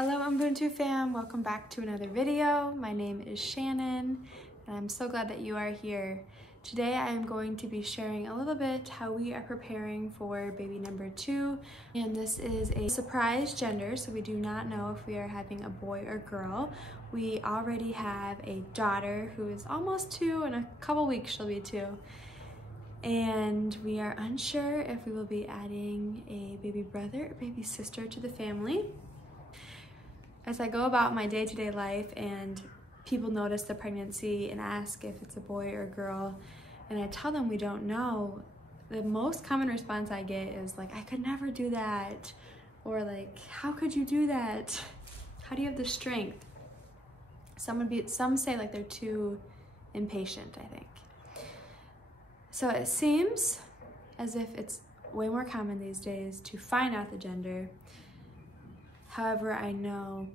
Hello Ubuntu fam, welcome back to another video. My name is Shannon and I'm so glad that you are here. Today I am going to be sharing a little bit how we are preparing for baby number 2, and this is a surprise gender, so we do not know if we are having a boy or girl. We already have a daughter who is almost 2, in a couple weeks she'll be 2. And we are unsure if we will be adding a baby brother or baby sister to the family. As I go about my day-to-day life and people notice the pregnancy and ask if it's a boy or a girl, and I tell them we don't know, the most common response I get is like, I could never do that, or like, how could you do that? How do you have the strength? Some say like they're too impatient, I think. So it seems as if it's way more common these days to find out the gender. However, I know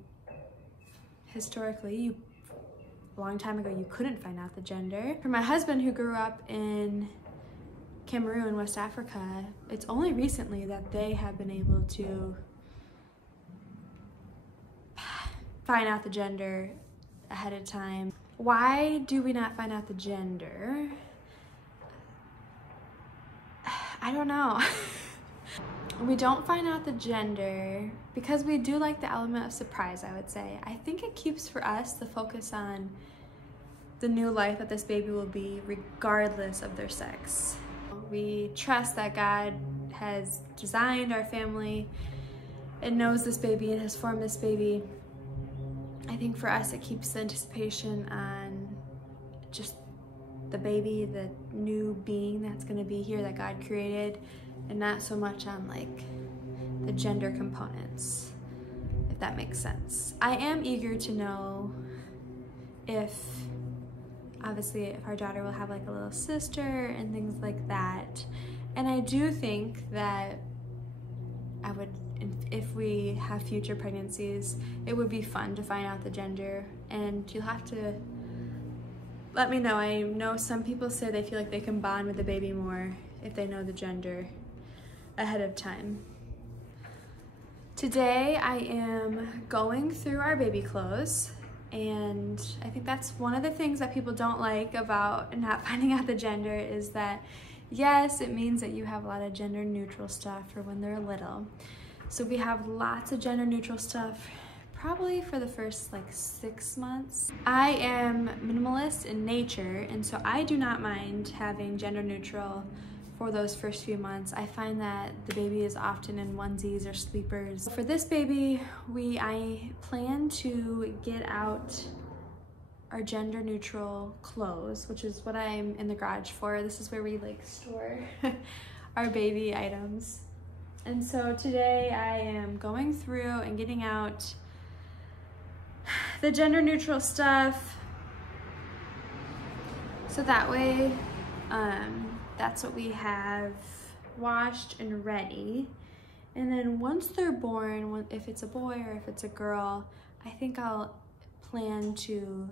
historically, a long time ago, you couldn't find out the gender. For my husband, who grew up in Cameroon, West Africa, it's only recently that they have been able to find out the gender ahead of time. Why do we not find out the gender? I don't know. We don't find out the gender because we do like the element of surprise, I would say. I think it keeps for us the focus on the new life that this baby will be regardless of their sex. We trust that God has designed our family and knows this baby and has formed this baby. I think for us it keeps the anticipation on just the baby, the new being that's going to be here that God created, and not so much on like the gender components, if that makes sense. I am eager to know if, obviously, if our daughter will have like a little sister and things like that. And I do think that if we have future pregnancies, it would be fun to find out the gender, and you'll have to let me know. I know some people say they feel like they can bond with the baby more if they know the gender ahead of time. Today I am going through our baby clothes, and I think that's one of the things that people don't like about not finding out the gender is that, yes, it means that you have a lot of gender neutral stuff for when they're little. So we have lots of gender neutral stuff probably for the first like 6 months. I am minimalist in nature, and so I do not mind having gender neutral for those first few months. I find that the baby is often in onesies or sleepers. For this baby, I plan to get out our gender neutral clothes, which is what I'm in the garage for. This is where we like store our baby items. And so today I am going through and getting out the gender neutral stuff, so that way that's what we have washed and ready. And then once they're born, if it's a boy or if it's a girl, I think I'll plan to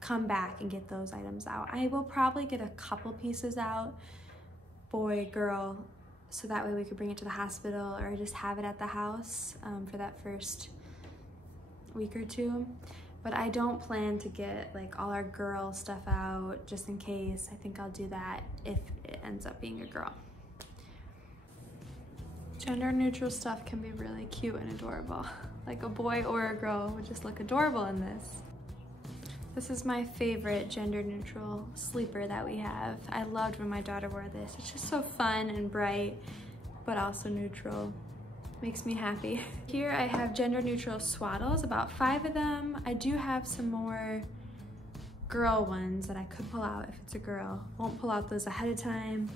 come back and get those items out. I will probably get a couple pieces out, boy, girl, so that way we could bring it to the hospital or just have it at the house for that first week or 2. But I don't plan to get like all our girl stuff out just in case. I think I'll do that if it ends up being a girl. Gender neutral stuff can be really cute and adorable. Like a boy or a girl would just look adorable in this. This is my favorite gender neutral sleeper that we have. I loved when my daughter wore this. It's just so fun and bright, but also neutral. Makes me happy. Here I have gender neutral swaddles, about 5 of them. I do have some more girl ones that I could pull out if it's a girl. Won't pull out those ahead of time.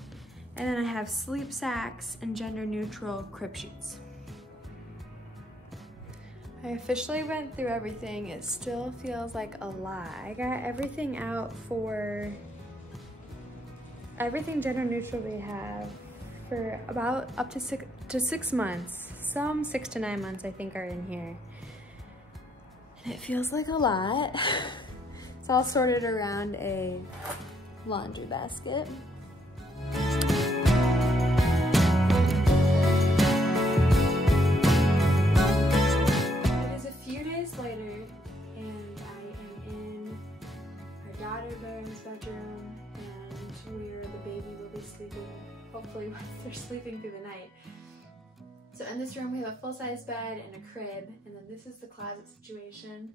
And then I have sleep sacks and gender neutral crib sheets. I officially went through everything. It still feels like a lot. I got everything out for everything gender neutral we have for about up to 6 months. Some 6 to 9 months I think are in here. And it feels like a lot. It's all sorted around a laundry basket. hopefully once they're sleeping through the night. So in this room we have a full-size bed and a crib, and then this is the closet situation.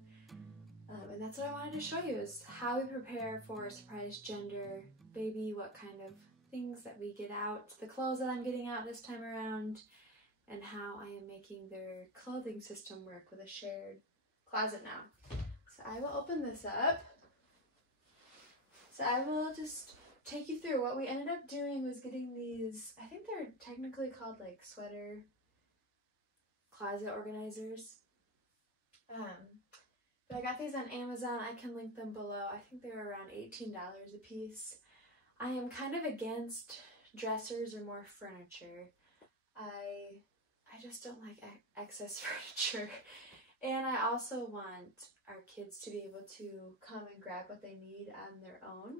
And that's what I wanted to show you, is how we prepare for a surprise gender baby, what kind of things that we get out, the clothes that I'm getting out this time around, and how I am making their clothing system work with a shared closet now. So I will open this up. So I will just take you through what we ended up doing was getting these, I think they're technically called like sweater closet organizers. But I got these on Amazon. I can link them below. I think they were around $18 a piece. I am kind of against dressers or more furniture. I just don't like excess furniture. And I also want our kids to be able to come and grab what they need on their own.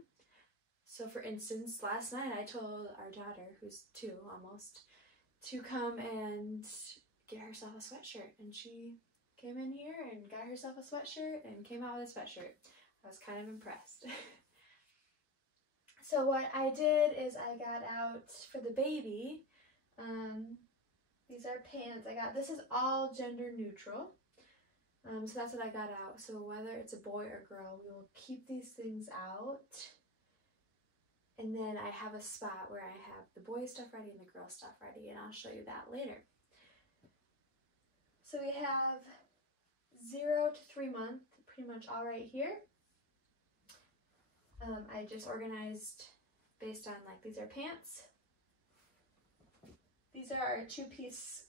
So for instance, last night I told our daughter, who's 2 almost, to come and get herself a sweatshirt, and she came in here and got herself a sweatshirt and came out with a sweatshirt. I was kind of impressed. So what I did is I got out for the baby, these are pants. This is all gender neutral. So that's what I got out. So whether it's a boy or girl, we will keep these things out. And then I have a spot where I have the boy stuff ready and the girl stuff ready, and I'll show you that later. So we have 0 to 3 month, pretty much all right here. I just organized based on, like, these are pants. These are our 2-piece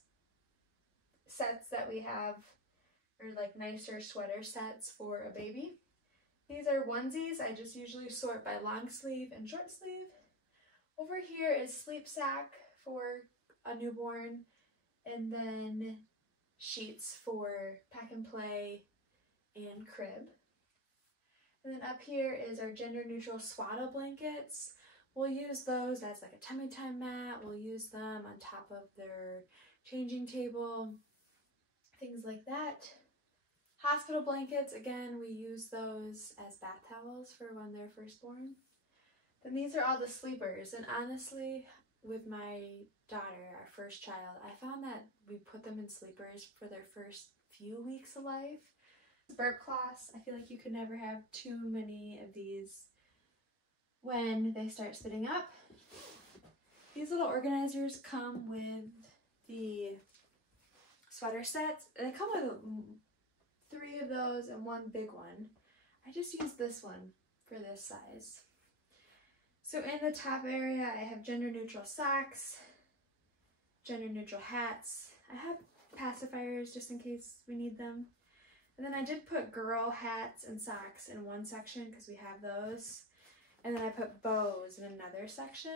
sets that we have, or like nicer sweater sets for a baby. These are onesies. I just usually sort by long sleeve and short sleeve. Over here is sleep sack for a newborn, and then sheets for pack and play and crib. And then up here is our gender neutral swaddle blankets. We'll use those as like a tummy time mat. We'll use them on top of their changing table, things like that. Hospital blankets, again, we use those as bath towels for when they're first born. Then these are all the sleepers, and honestly, with my daughter, our first child, I found that we put them in sleepers for their first few weeks of life. Burp cloths, I feel like you could never have too many of these when they start sitting up. These little organizers come with the sweater sets. They come with 3 of those and 1 big one. I just used this one for this size. So in the top area, I have gender neutral socks, gender neutral hats. I have pacifiers just in case we need them. And then I did put girl hats and socks in one section because we have those. And then I put bows in another section.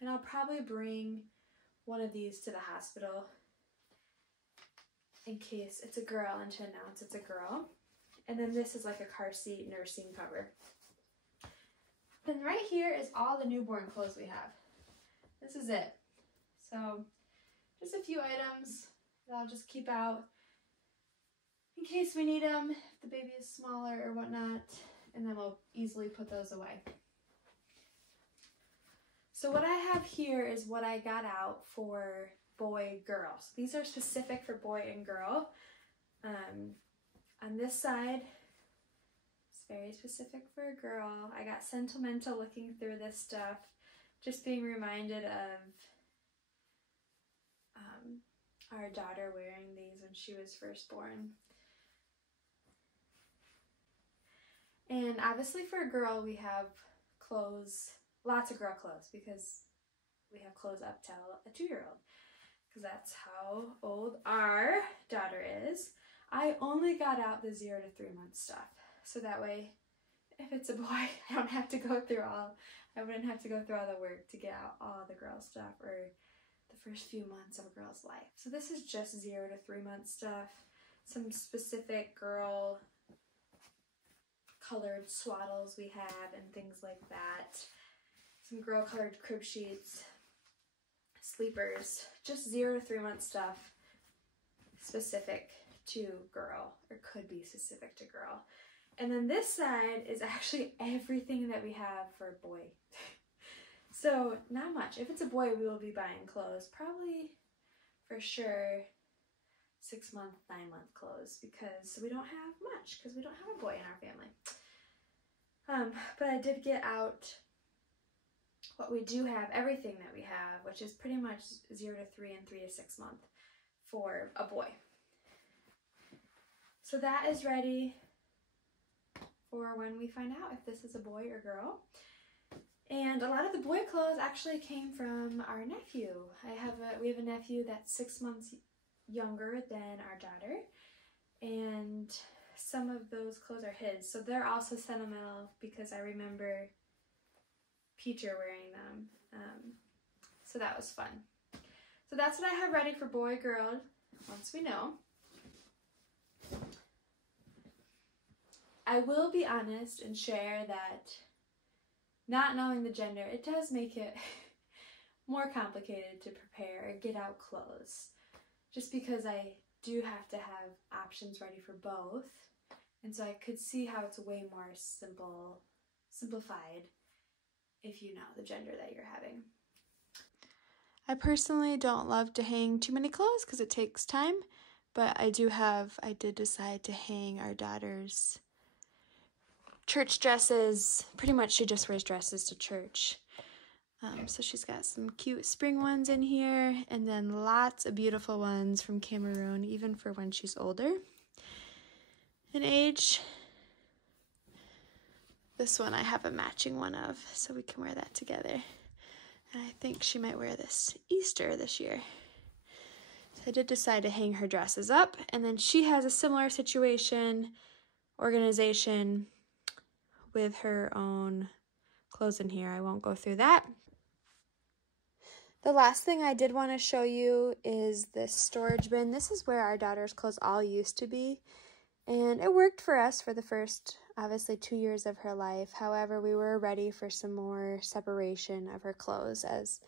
And I'll probably bring one of these to the hospital in case it's a girl and to announce it's a girl. And then this is like a car seat nursing cover. Then right here is all the newborn clothes we have. This is it. So just a few items that I'll just keep out in case we need them, if the baby is smaller or whatnot, and then we'll easily put those away. So what I have here is what I got out for boy, girl. So these are specific for boy and girl. On this side, it's very specific for a girl. I got sentimental looking through this stuff, just being reminded of our daughter wearing these when she was first born. And obviously for a girl, we have clothes, lots of girl clothes, because we have clothes up till a 2-year-old, because that's how old our daughter is. I only got out the 0 to 3 month stuff, so that way, if it's a boy, I wouldn't have to go through all the work to get out all the girl stuff, or the first few months of a girl's life. So this is just 0 to 3 month stuff, some specific girl colored swaddles we have and things like that, some girl colored crib sheets, sleepers, just 0 to 3 month stuff specific to girl, or could be specific to girl. And then this side is actually everything that we have for boy. So not much. If it's a boy, we will be buying clothes, probably for sure 6-month, 9-month clothes, because we don't have much, because we don't have a boy in our family. But I did get out what we do have, everything that we have, which is pretty much 0 to 3 and 3 to 6 months for a boy. So that is ready for when we find out if this is a boy or girl. And a lot of the boy clothes actually came from our nephew. We have a nephew that's 6 months younger than our daughter, and some of those clothes are his. So they're also sentimental because I remember Peter wearing them. So that was fun. So that's what I have ready for boy, girl, once we know. I will be honest and share that not knowing the gender, it does make it more complicated to prepare or get out clothes, just because I do have to have options ready for both. And so I could see how it's way more simplified if you know the gender that you're having. I personally don't love to hang too many clothes because it takes time, but I did decide to hang our daughter's church dresses. Pretty much she just wears dresses to church. So she's got some cute spring ones in here, and then lots of beautiful ones from Cameroon, even for when she's older in age. This one I have a matching one of, so we can wear that together. And I think she might wear this Easter this year. So I did decide to hang her dresses up, and then she has a similar organization with her own clothes in here. I won't go through that. The last thing I did want to show you is this storage bin. This is where our daughter's clothes all used to be, and it worked for us for the first, obviously, 2 years of her life. However, we were ready for some more separation of her clothes, as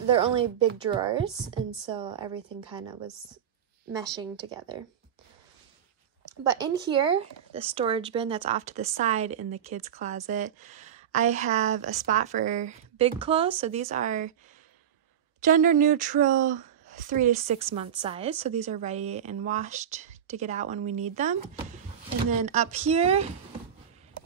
they're only big drawers, and so everything kind of was meshing together. But in here, the storage bin that's off to the side in the kids' closet, I have a spot for big clothes. So these are gender neutral 3 to 6 month size. So these are ready and washed to get out when we need them. And then up here,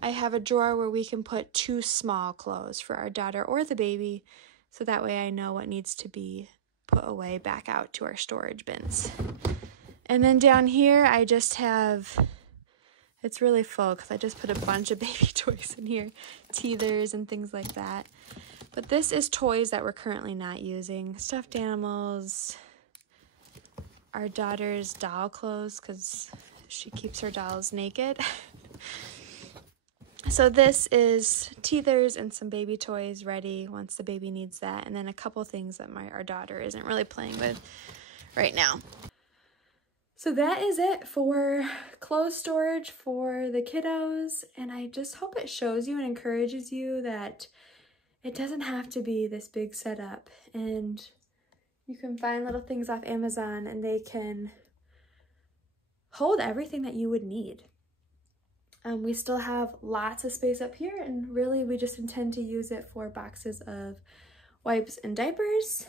I have a drawer where we can put 2 small clothes for our daughter or the baby. So that way I know what needs to be put away back out to our storage bins. And then down here, I just have, it's really full because I just put a bunch of baby toys in here, teethers and things like that. But this is toys that we're currently not using. Stuffed animals, our daughter's doll clothes because she keeps her dolls naked. So this is teethers and some baby toys ready once the baby needs that. And then a couple things that our daughter isn't really playing with right now. So that is it for clothes storage for the kiddos, and I just hope it shows you and encourages you that it doesn't have to be this big setup, and you can find little things off Amazon and they can hold everything that you would need. We still have lots of space up here, and really we just intend to use it for boxes of wipes and diapers.